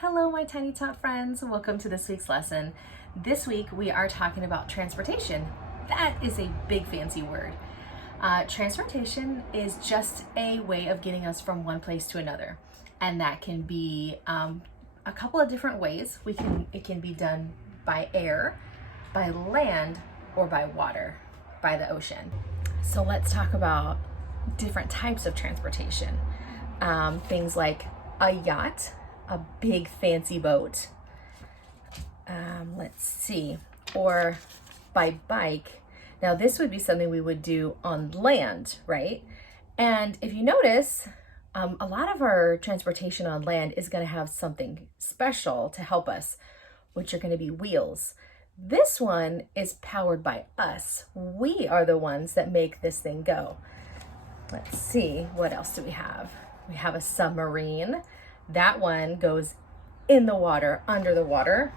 Hello, my tiny tot friends. Welcome to this week's lesson. This week we are talking about transportation. That is a big fancy word. Transportation is just a way of getting us from one place to another. And that can be a couple of different ways. It can be done by air, by land, or by water, by the ocean. So let's talk about different types of transportation. Things like a yacht, a big fancy boat. Let's see, or by bike. Now this would be something we would do on land, right? And if you notice, a lot of our transportation on land is going to have something special to help us, which are going to be wheels. This one is powered by us. We are the ones that make this thing go. Let's see, what else do we have? We have a submarine. That one goes in the water, under the water.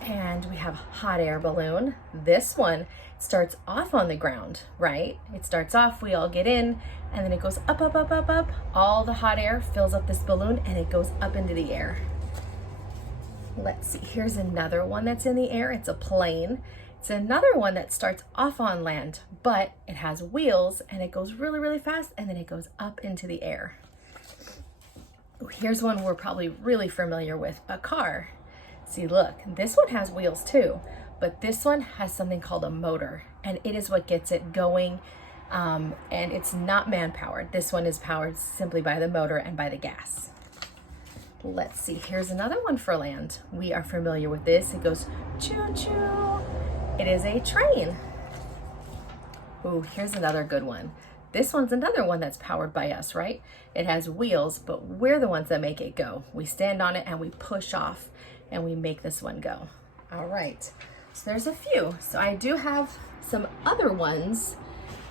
And we have a hot air balloon. This one starts off on the ground, right? It starts off, we all get in, and then it goes up, up, up, up, up. All the hot air fills up this balloon and it goes up into the air. Let's see, here's another one that's in the air. It's a plane. It's another one that starts off on land, but it has wheels and it goes really, really fast and then it goes up into the air. Here's one we're probably really familiar with, a car. See, look, this one has wheels too, but this one has something called a motor, and it is what gets it going, and it's not man-powered. This one is powered simply by the motor and by the gas. Let's see, here's another one for land. We are familiar with this. It goes choo-choo. It is a train. Oh, here's another good one. This one's another one that's powered by us, right? It has wheels, but we're the ones that make it go. We stand on it and we push off and we make this one go. All right, so there's a few. So I do have some other ones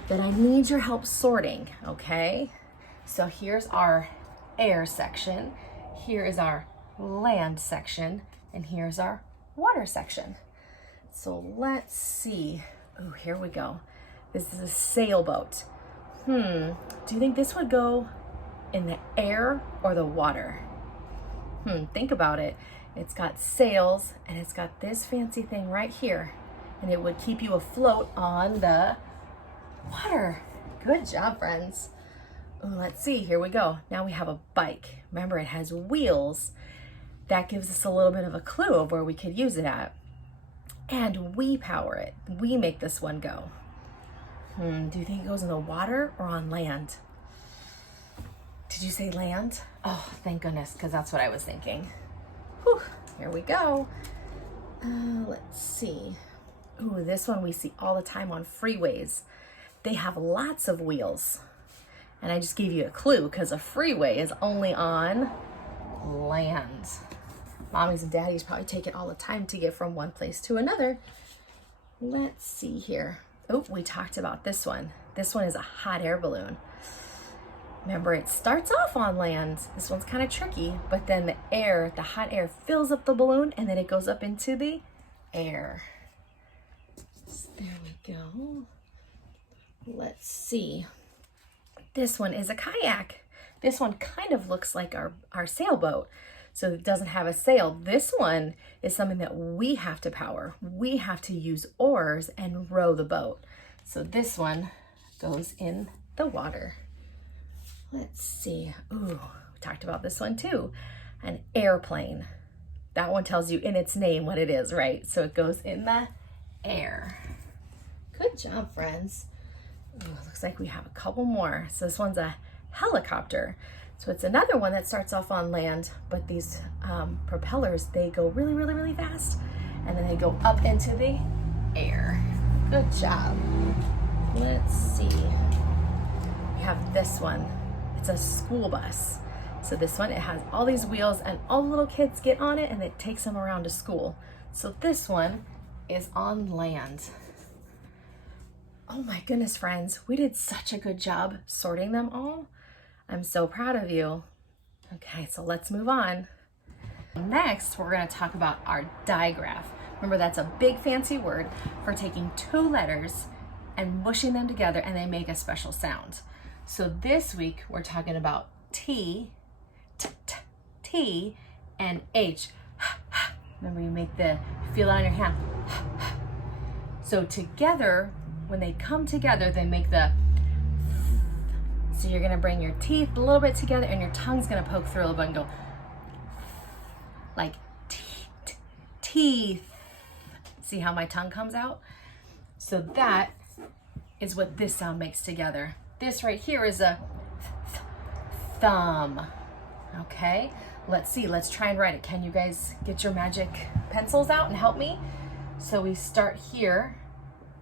that I need your help sorting, okay? So here's our air section. Here is our land section, and here's our water section. So let's see. Oh, here we go. This is a sailboat. Do you think this would go in the air or the water? Think about it. It's got sails and it's got this fancy thing right here, and it would keep you afloat on the water. Good job, friends. Oh, let's see, here we go. Now we have a bike. Remember, it has wheels. That gives us a little bit of a clue of where we could use it at. And we power it. We make this one go. Do you think it goes in the water or on land? Did you say land? Oh, thank goodness, because that's what I was thinking. Whew, here we go. Let's see. Ooh, this one we see all the time on freeways. They have lots of wheels. And I just gave you a clue because a freeway is only on land. Mommies and daddies probably take it all the time to get from one place to another. Let's see here. Oh, we talked about this one. This one is a hot air balloon. Remember, it starts off on land. This one's kind of tricky, but then the hot air fills up the balloon and then it goes up into the air. So there we go. Let's see. This one is a kayak. This one kind of looks like our sailboat. So it doesn't have a sail. This one is something that we have to power. We have to use oars and row the boat. So this one goes in the water. Let's see. Ooh, we talked about this one too. An airplane. That one tells you in its name what it is, right? So it goes in the air. Good job, friends. Ooh, looks like we have a couple more. So this one's a helicopter. So it's another one that starts off on land, but these propellers, they go really, really, really fast, and then they go up into the air. Good job. Let's see. We have this one. It's a school bus. So this one, it has all these wheels and all the little kids get on it and it takes them around to school. So this one is on land. Oh my goodness, friends, we did such a good job sorting them all. I'm so proud of you. Okay, so let's move on. Next, we're going to talk about our digraph. Remember, that's a big fancy word for taking two letters and mushing them together and they make a special sound. So this week, we're talking about T, t, t, T and H. Remember, you make the, feel it on your hand. So together, when they come together, they make the, so you're gonna bring your teeth a little bit together and your tongue's gonna poke through a little bit and go, like teeth. See how my tongue comes out? So that is what this sound makes together. This right here is a thumb. Okay, let's see, let's try and write it. Can you guys get your magic pencils out and help me? So we start here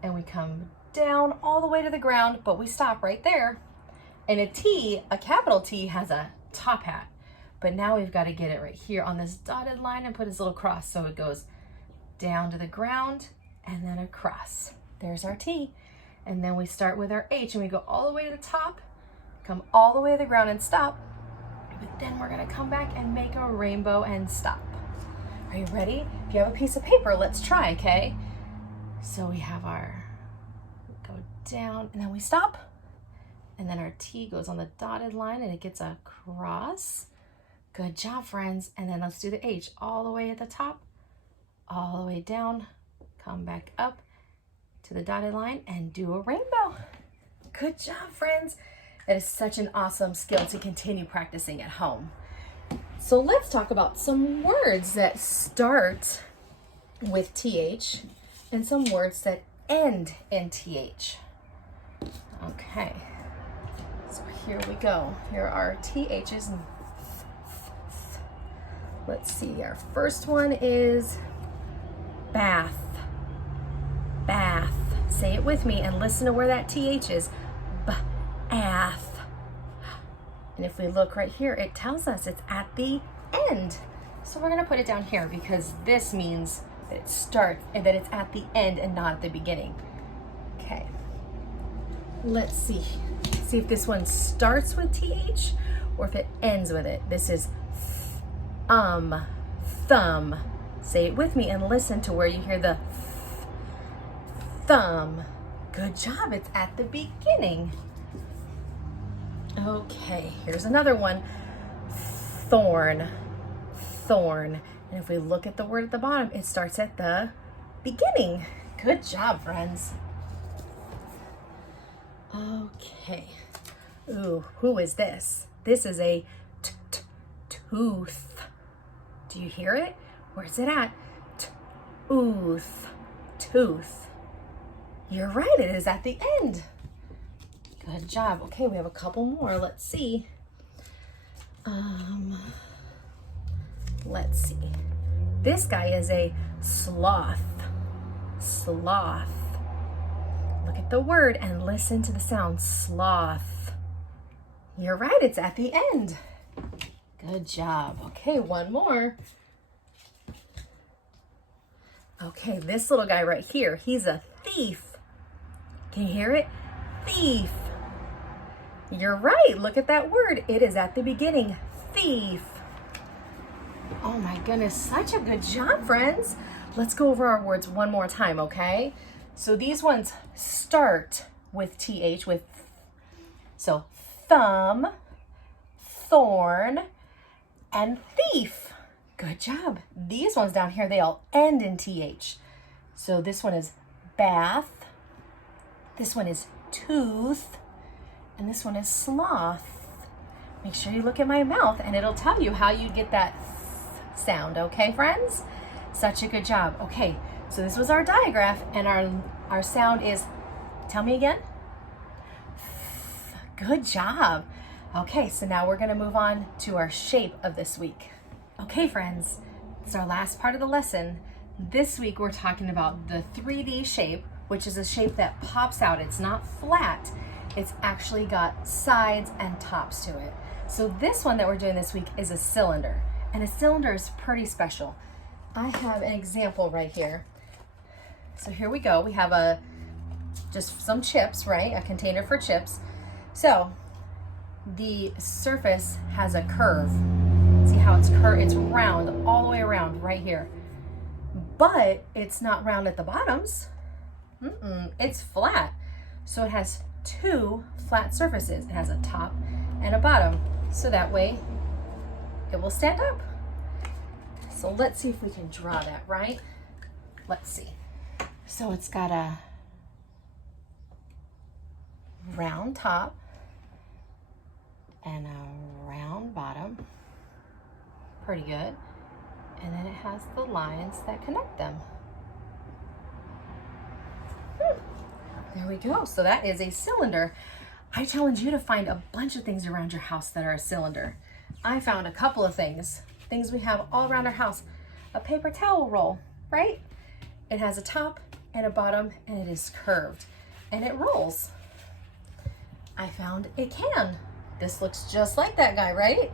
and we come down all the way to the ground, but we stop right there. And a T, a capital T, has a top hat. But now we've got to get it right here on this dotted line and put his little cross. So it goes down to the ground and then across. There's our T. And then we start with our H and we go all the way to the top, come all the way to the ground and stop. But then we're gonna come back and make a rainbow and stop. Are you ready? If you have a piece of paper, let's try, okay? So we have our, go down and then we stop. And then our T goes on the dotted line and it gets a cross. Good job, friends. And then let's do the H all the way at the top, all the way down, come back up to the dotted line and do a rainbow. Good job, friends. That is such an awesome skill to continue practicing at home. So let's talk about some words that start with TH and some words that end in TH. Okay, so here we go. Here are THs. Let's see, our first one is bath. Bath. Say it with me and listen to where that TH is. Bath. And if we look right here, it tells us it's at the end. So we're gonna put it down here because this means that it starts and that it's at the end and not at the beginning. Okay. Let's see. See if this one starts with TH or if it ends with it. This is thumb. Say it with me and listen to where you hear the thumb. Good job, it's at the beginning. Okay, here's another one. Thorn. Thorn. And if we look at the word at the bottom, it starts at the beginning. Good job, friends. Okay. Ooh, who is this? This is a tooth. Do you hear it? Where's it at? Tooth. Tooth. You're right, it is at the end. Good job. Okay, we have a couple more. Let's see. Let's see. This guy is a sloth. Sloth. Look at the word and listen to the sound. Sloth. You're right, it's at the end. Good job. Okay, one more. Okay, this little guy right here, he's a thief. Can you hear it? Thief. You're right. Look at that word. It is at the beginning. Thief. Oh my goodness, such a good job, friends. Let's go over our words one more time, okay? So these ones start with TH, so thumb, thorn, and thief. Good job. These ones down here, they all end in TH. So this one is bath, this one is tooth, and this one is sloth. Make sure you look at my mouth and it'll tell you how you get that sound, okay, friends? Such a good job. Okay, so this was our digraph and our sound is, tell me again. Good job. Okay, so now we're gonna move on to our shape of this week. Okay, friends, it's our last part of the lesson. This week we're talking about the 3D shape, which is a shape that pops out. It's not flat. It's actually got sides and tops to it. So this one that we're doing this week is a cylinder, and a cylinder is pretty special. I have an example right here. So here we go. We have just some chips, right? A container for chips. So the surface has a curve. See how it's curved? It's round all the way around right here. But it's not round at the bottoms. It's flat. So it has two flat surfaces. It has a top and a bottom. So that way it will stand up. So let's see if we can draw that, right? Let's see. So it's got a round top and a round bottom. Pretty good. And then it has the lines that connect them. There we go. So that is a cylinder. I challenge you to find a bunch of things around your house that are a cylinder. I found a couple of things we have all around our house. A paper towel roll, right? It has a top and a bottom, and it is curved, and it rolls. I found a can. This looks just like that guy, right?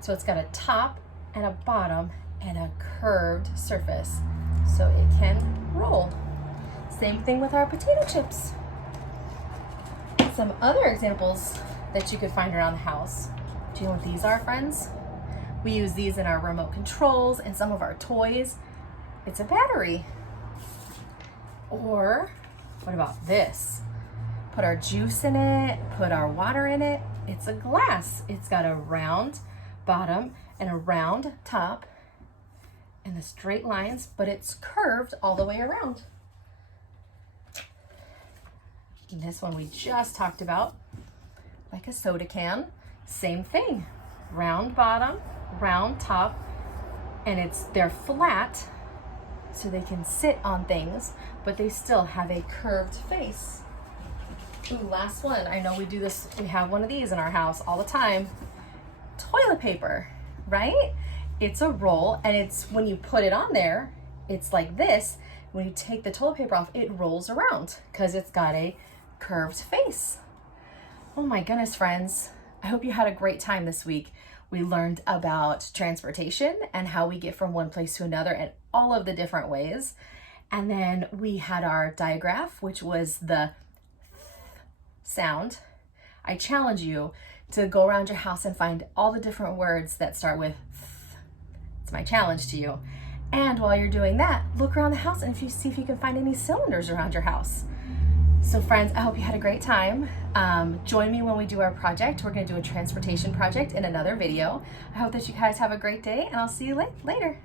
So it's got a top and a bottom and a curved surface, so it can roll. Same thing with our potato chips. Some other examples that you could find around the house. Do you know what these are, friends? We use these in our remote controls and some of our toys. It's a battery. Or what about this? Put our juice in it, put our water in it. It's a glass. It's got a round bottom and a round top and the straight lines, but it's curved all the way around. And this one we just talked about, like a soda can, same thing. Round bottom, round top, and they're flat so they can sit on things, but they still have a curved face. Ooh, last one. I know we do this, we have one of these in our house all the time. Toilet paper, right? It's a roll, and it's when you put it on there, it's like this. When you take the toilet paper off, it rolls around because it's got a curved face. Oh my goodness, friends. I hope you had a great time this week. We learned about transportation and how we get from one place to another and all of the different ways. And then we had our diagraph, which was the sound. I challenge you to go around your house and find all the different words that start with it's my challenge to you. And while you're doing that, look around the house and see if you can find any cylinders around your house. So friends, I hope you had a great time. Join me when we do our project. We're going to do a transportation project in another video. I hope that you guys have a great day, and I'll see you later.